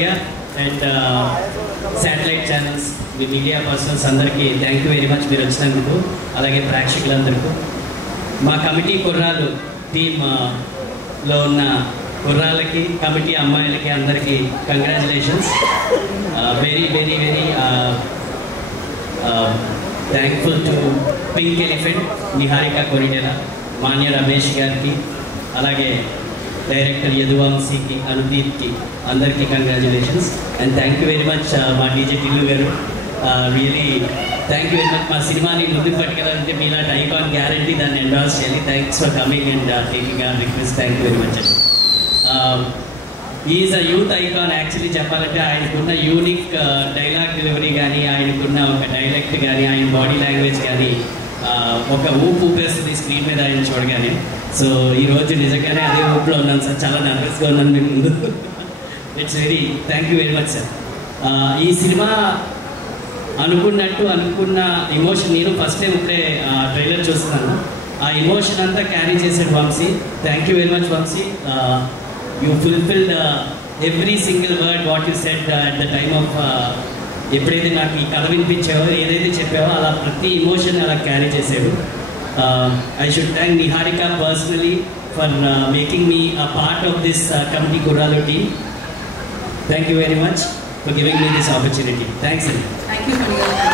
Media and satellite channels, me media persons అందరికీ thank you very much మీరు వచ్చినందుకు. అలాగే ప్రేక్షకులందరికీ, మా కమిటీ కుర్రాలు టీంలో ఉన్న కుర్రాళ్ళకి, కమిటీ అమ్మాయిలకి అందరికీ congratulations. Very very very thankful to pink elephant, Niharika Konidela, Manya Ramesh గారికి, అలాగే డైరెక్టర్ యదువంశీకి, అనుదీప్కి, అందరికీ congratulations. And thank you very much మా డీజే టిల్లు గారు. Really thank you very much. మా సినిమాని ముందుకు పట్టుకెళ్ళాలంటే మీలాంటి ఐకాన్ గ్యారంటీ దాన్ని ఎండార్స్ చేయాలి. Thanks for coming and taking our request. Thank you very much అండి. Is a youth icon. Actually చెప్పాలంటే ఆయనకున్న యూనిక్ డైలాగ్ డెలివరీ కానీ, ఆయనకున్న ఒక డైలెక్ట్ కానీ, ఆయన బాడీ లాంగ్వేజ్ కానీ ఒక ఊపు ఊపేస్తుంది స్క్రీన్ మీద ఆయన చూడగానే. సో ఈరోజు నిజంగానే అదే ఊపులో ఉన్నాను సార్. చాలా నర్వస్గా ఉన్నాను మీ ముందు. It's very thank you very much sir. ఈ సినిమా అనుకున్న ఎమోషన్, నేను ఫస్ట్ టైం ఇప్పుడే ట్రైలర్ చూస్తున్నాను, ఆ ఎమోషన్ అంతా క్యారీ చేసాడు Vamshi. Thank you very much Vamshi. You fulfilled every single word what you said at the time of ఎప్పుడైతే నాకు ఈ కథ వినిపించావో, ఏదైతే చెప్పావో అలా ప్రతి ఎమోషన్ అలా క్యారీ చేశాడు. I should thank Niharika personally for making me a part of this committee Kurralu team. Thank you very much for giving me this opportunity. Thanks. Thank you, Manigal.